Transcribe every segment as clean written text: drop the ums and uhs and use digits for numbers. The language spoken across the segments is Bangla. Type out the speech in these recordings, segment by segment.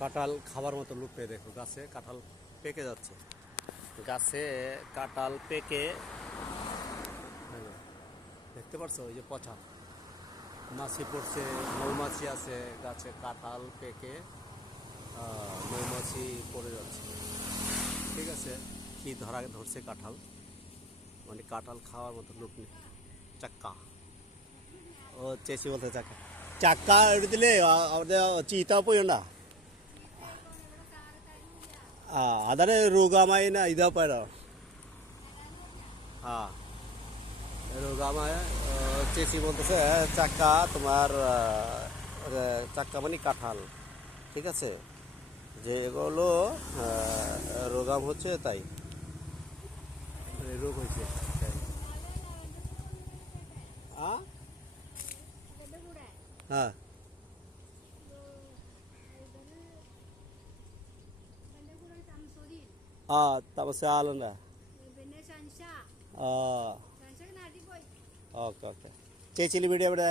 কাঁঠাল খাবার মতো লুপে দেখো, গাছে কাঁঠাল পেকে যাচ্ছে। গাছে কাঁঠাল পেকে দেখতে পারছো, ওই যে পচা মাছি পড়ছে, মৌমাছি আছে গাছে, কাঁঠাল পেকে মৌমাছি পড়ে যাচ্ছে। ঠিক আছে, কি ধরছে কাঁঠাল, মানে কাঁঠাল খাওয়ার মতো লুপ নেই। চাক্কা, ও চেঁচি বলতে চাক্কা চাক্কা এটা দিলে আমাদের চিতা പോയണ്ട അതാണ് രോഗമായി ഇതാ പോയടോ হ্যাঁ রোগামায় চেঁচি বলতেছে চাক্কা তোমার চাক্কা মানে কাঁঠাল। ঠিক আছে, যে এগুলো রোগাম হচ্ছে তাই রোগ হয়েছে তাই। হ্যাঁ താമസിച്ചാലുണ്ടാ ഓക്കെ ഓക്കെ. ചേച്ചിയുടെ വീട് എവിടെ?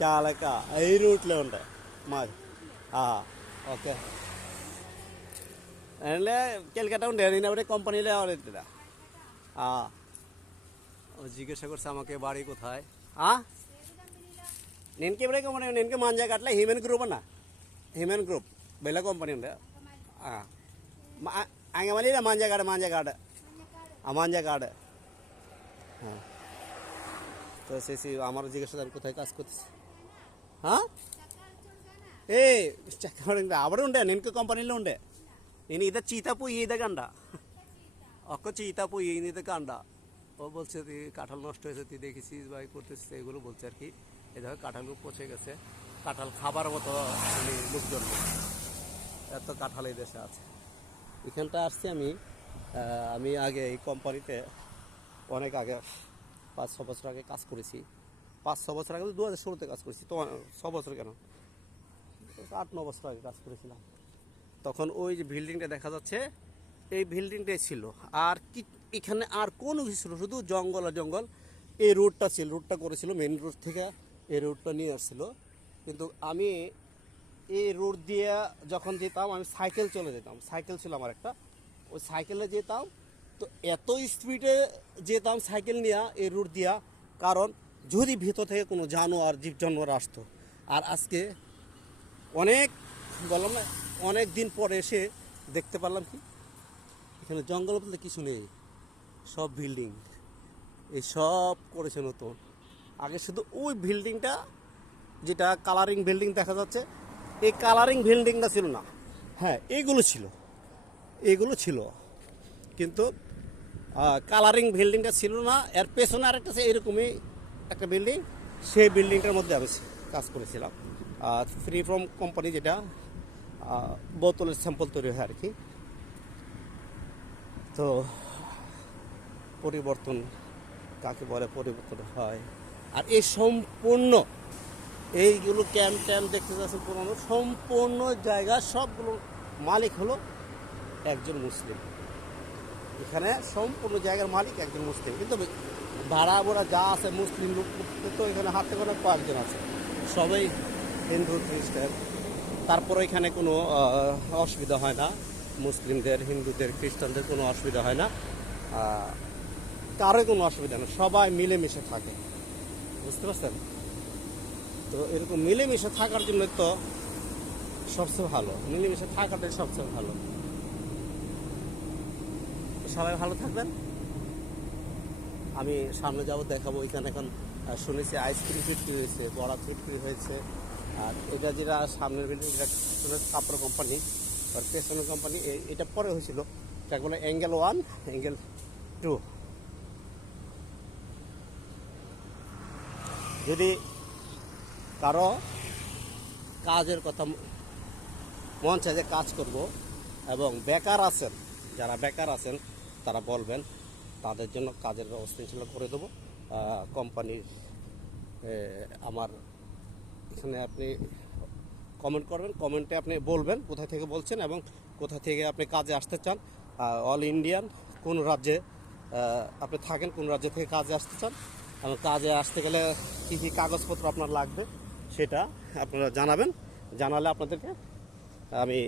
ചാലക്ക, ഈ റൂട്ടിലുണ്ട് മാറി. ওকে, এনে ক্যালকাটা উঠে নিন আপনি কোম্পানিলে আওয়ারিটা। ও জিজ্ঞাসা করছে আমাকে বাড়ি কোথায়। নিনকে ഇവിടെ কোম্পানি നിനക്ക് മാഞ്ചാക്കാട്ടിലെ ഹ്യൂമൻ ഗ്രൂപ്പ് എന്നാ, ഹ്യൂമൻ ഗ്രൂപ്പ് വലിയ കമ്പനി ഉണ്ട്. അങ്കമാലിയിലെ മാഞ്ചാക്കാട്, മാഞ്ചാക്കാട് মাঞ্জাকাട്। হ্যাঁ, তো সে আমার জিজ্ঞাসা কোথায় কাজ করতেছে। ఏ അവിടെ ഉണ്ട്, നിനക്ക് కంపెనీలో ఉండే. నేను ఇది చీతాపు ఇది কান্ড অক্ষ চীতাপু ইতে কান্ডা। ও বলছে তুই কাঁঠাল নষ্ট হয়েছে, তুই দেখেছিস ভাই করতেছিস, এগুলো বলছে আর কি। এভাবে কাঁঠালগুলো পচে গেছে, কাঁঠাল খাবার মতো মানে লোকজন, এত কাঁঠাল এই দেশে আছে। এখানটা আসছি আমি আমি আগে এই কোম্পানিতে অনেক আগে 5-6 বছর আগে কাজ করেছি। 5-6 বছর আগে 2016-তে কাজ করেছি, তো 6 বছর কেন 8-9 বছর আগে কাজ করেছিলাম। তখন ওই যে বিল্ডিংটা দেখা যাচ্ছে, এই বিল্ডিংটাই ছিল। আর কি এখানে আর কোনো কিছু ছিল, শুধু জঙ্গল আর জঙ্গল। এই রোডটা ছিল, রোডটা করেছিল মেন রোড থেকে এই রোডটা নিয়ে আসছিল। কিন্তু আমি এই রোড দিয়ে যখন যেতাম, আমি সাইকেল চলে যেতাম, সাইকেল ছিল আমার একটা, ওই সাইকেলে যেতাম। তো এত স্পিডে যেতাম সাইকেল নিয়ে এই রুট দিয়া, কারণ যদি ভিতর থেকে কোনো জানোয়ার জীব জানোয়ার আসতো। আর আজকে অনেক বললাম না, অনেক দিন পরে এসে দেখতে পারলাম কি এখানে জঙ্গল বলতে কিছু নেই, সব বিল্ডিং। এই সব করেছে নতুন। আগে শুধু ওই বিল্ডিংটা, যেটা কালারিং বিল্ডিং দেখা যাচ্ছে, এই কালারিং বিল্ডিংটা ছিল না। হ্যাঁ, এইগুলো ছিল কিন্তু কালারিং বিল্ডিংটা ছিল না। এর পেছনে আরেকটা এরকমই একটা বিল্ডিং, সেই বিল্ডিংটার মধ্যে আমি কাজ করেছিলাম। ফ্রি ফ্রম কোম্পানি, যেটা বোতলের স্যাম্পল তৈরি হয় আর কি। তো পরিবর্তন কাকে বলে, পরিবর্তন হয়। আর এই সম্পূর্ণ এইগুলো ক্যাম্প ট্যাম্প দেখতে যাচ্ছেন পুরোনো, সম্পূর্ণ জায়গা সবগুলো মালিক হলো একজন মুসলিম। এখানে সম্পূর্ণ জায়গার মালিক একজন মুসলিম, কিন্তু ভাড়া বোড়া যা আছে মুসলিম লোক তো এখানে হাতে গোনা কয়েকজন আছে, সবাই হিন্দু খ্রিস্টান। তারপরে এখানে কোনো অসুবিধা হয় না, মুসলিমদের হিন্দুদের খ্রিস্টানদের কোনো অসুবিধা হয় না, কারোই কোনো অসুবিধা নেই, সবাই মিলেমিশে থাকে। বুঝতে পারছেন? তো এরকম মিলেমিশে থাকার জন্য তো সবচেয়ে ভালো, মিলেমিশে থাকাটাই সবচেয়ে ভালো। সবাই ভালো থাকবেন। আমি সামনে যাব, দেখাবো। এখানে এখন শুনেছি আইসক্রিম ফ্যাক্টরি হয়েছে, বড়া ফ্যাক্টরি হয়েছে। আর এটা যেটা সামনের বিল্ডিং, এটা কাপড় কোম্পানি, আর পেছনের কোম্পানি। এটা পরে হয়েছিল, এটাকে বলে অ্যাঙ্গেল 1 অ্যাঙ্গেল 2। যদি কারো কাজের কথা মন চায় যে কাজ করব, এবং বেকার আছেন, যারা বেকার আছেন তারা বলবেন, তাদের জন্য কাজের ব্যবস্থা ইনশাল্লাহ করে দেবো। কোম্পানির আমার এখানে আপনি কমেন্ট করবেন, কমেন্টে আপনি বলবেন কোথা থেকে বলছেন এবং কোথা থেকে আপনি কাজে আসতে চান। অল ইন্ডিয়ান কোন রাজ্যে আপনি থাকেন, কোন রাজ্য থেকে কাজে আসতে চান, এবং কাজে আসতে গেলে কী কী কাগজপত্র আপনার লাগবে সেটা আপনারা জানাবেন। জানালে আপনাদেরকে আমি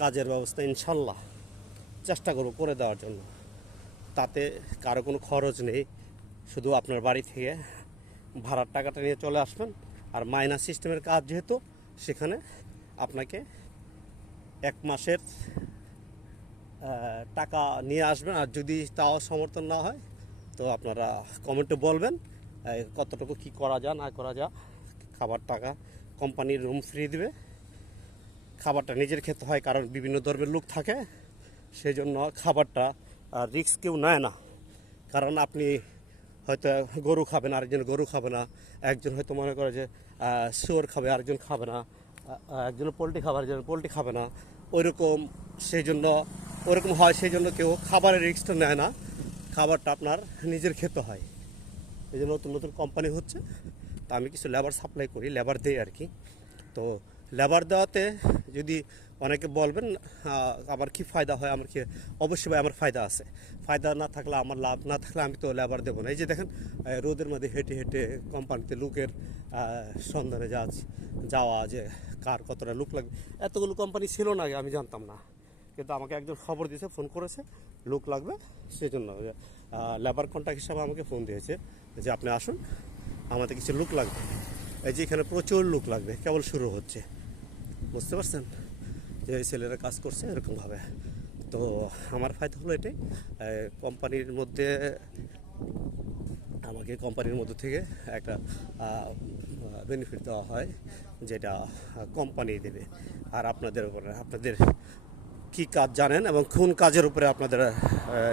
কাজের ব্যবস্থা ইনশাল্লাহ চেষ্টা করব করে দেওয়ার জন্য। তাতে কারো কোনো খরচ নেই, শুধু আপনার বাড়ি থেকে ভাড়ার টাকাটা নিয়ে চলে আসবেন। আর মাইনাস সিস্টেমের কাজ যেহেতু, সেখানে আপনাকে 1 মাসের টাকা নিয়ে আসবেন। আর যদি তাও সমর্থন না হয় তো আপনারা কমেন্টে বলবেন কতটুকু কি করা যায় না করা যায়। খাবার টাকা কোম্পানির রুম ফ্রি দিবে, খাবারটা নিজের খেতে হয়, কারণ বিভিন্ন ধর্মের লোক থাকে, সেই জন্য খাবারটা রিস্ক কেউ নেয় না। কারণ আপনি হয়তো গরু খাবেন, আরেকজন গরু খাবে না, একজন হয়তো মনে করে যে শুয়োর খাবে, আরেকজন খাবে না, একজন পোলট্রি খাবে, আরেকজন পোলট্রি খাবে না, ওইরকম। সেই জন্য ওরকম হয়, সেই জন্য কেউ খাবারের রিস্কটা নেয় না, খাবারটা আপনার নিজের খেতে হয়। এই যে নতুন নতুন কোম্পানি হচ্ছে, তা আমি কিছু লেবার সাপ্লাই করি, লেবার দেই আর কি। তো লেবার দেওয়াতে যদি অনেকে বলবেন আমার কি ফায়দা হয়, আমার কি, অবশ্যই ভাই আমার ফায়দা আছে। ফায়দা না থাকলে, আমার লাভ না থাকলে আমি তো লেবার দেবো না। এই যে দেখেন রোদের মধ্যে হেঁটে হেঁটে কোম্পানিতে লোকের সন্ধানে যাওয়া, যে কার কতটা লোক লাগবে। এতগুলো কোম্পানি ছিল না আগে, আমি জানতাম না, কিন্তু আমাকে একজন খবর দিয়েছে, ফোন করেছে লোক লাগবে, সেই জন্য লেবার কন্ট্রাক্ট হিসাবে আমাকে ফোন দিয়েছে যে আপনি আসুন, আমাদের কিছু লোক লাগবে। এই যে এখানে প্রচুর লোক লাগবে, কেবল শুরু হচ্ছে, বুঝতে পারছেন যে এই ছেলেরা কাজ করছে এরকমভাবে। তো আমার ফায়দা হলো এটাই, কোম্পানির মধ্যে আমাকে কোম্পানির মধ্যে থেকে একটা বেনিফিট দেওয়া হয়, যেটা কোম্পানি দেবে। আর আপনাদের উপরে, আপনাদের কী কাজ জানেন এবং কোন কাজের উপরে আপনাদের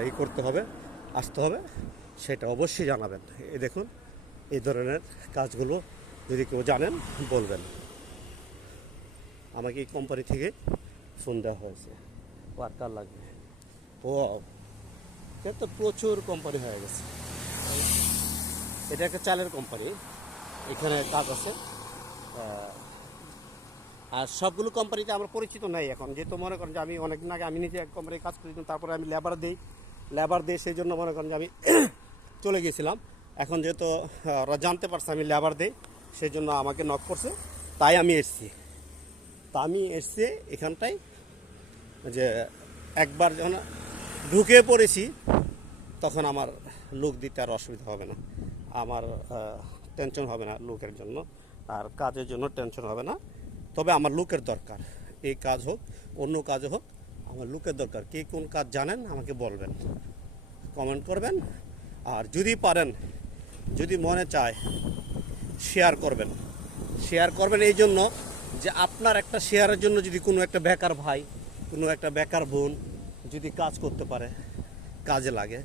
ই করতে হবে, আসতে হবে, সেটা অবশ্যই জানাবেন। এই দেখুন, এই ধরনের কাজগুলো যদি কেউ জানেন বলবেন। আমাকে এই কোম্পানি থেকে ফোন দেওয়া হয়েছে, ওয়ার্কার লাগবে। ও এটা তো প্রচুর কোম্পানি হয়ে গেছে। এটা একটা চালের কোম্পানি, এখানে কাজ আছে। আর সবগুলো কোম্পানিতে আমরা পরিচিত নাই এখন, যেহেতু মনে করেন যে আমি অনেকদিন আগে আমি নিজে এক কোম্পানি কাজ করেছিলাম, তারপরে আমি লেবার দিই, সেই জন্য মনে করেন যে আমি চলে গেছিলাম। এখন যেহেতু ওরা জানতে পারছে আমি লেবার দিই, সেই জন্য আমাকে নক করছে, তাই আমি এসছি। তা আমি এসছি এখানটায়, যে একবার যখন ঢুকে পড়েছি তখন আমার লোক দিতে আর অসুবিধা হবে না, আমার টেনশন হবে না লোকের জন্য, আর কাজের জন্য টেনশন হবে না। তবে আমার লোকের দরকার, এই কাজ হোক অন্য কাজ হোক, আমার লোকের দরকার। কে কোন কাজ জানেন আমাকে বলবেন, কমেন্ট করবেন। আর যদি পারেন, যদি মনে চায়, শেয়ার করবেন এই জন্য যে আপনার একটা শেয়ারের জন্য যদি কোনো একটা বেকার ভাই, কোনো একটা বেকার বোন যদি কাজ করতে পারে, কাজে লাগে,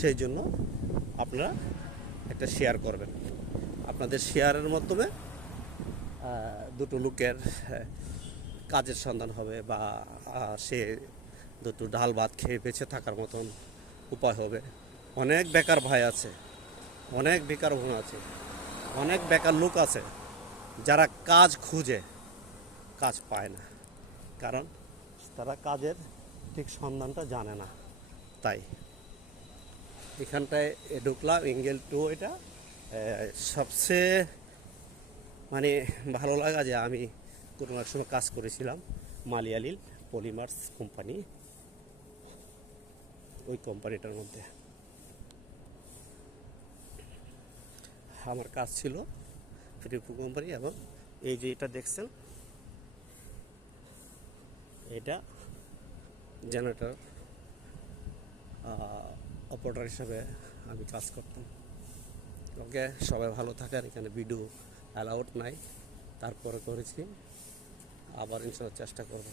সেই জন্য আপনারা একটা শেয়ার করবেন। আপনাদের শেয়ারের মাধ্যমে দুটো লোকের কাজের সন্ধান হবে, বা সে দুটো ডাল ভাত খেয়ে বেঁচে থাকার মতন উপায় হবে। অনেক বেকার ভাই আছে, অনেক বেকার বোন আছে, অনেক বেকার লোক আছে যারা কাজ খুঁজে কাজ পায় না, কারণ তারা কাজের ঠিক সন্ধানটা জানে না। তাই এখানটায় ঢুকলাম, এঙ্গেল 2। এটা সবচেয়ে মানে ভালো লাগা যে আমি কোনো এক সময় কাজ করেছিলাম মালিয়ালিল পলিমার্স কোম্পানি, ওই কোম্পানিটার মধ্যে আমার কাজ ছিল, ফ্রিপু কোম্পানি। এবং এই যে এটা দেখছেন, এটা জেনারেটর অপারেটর হিসাবে আমি কাজ করতাম। ওকে, সবাই ভালো থাকার, এখানে ভিডিও অ্যালাউড নাই, তারপরে করেছি, আবার ইনশাল্লাহ চেষ্টা করব।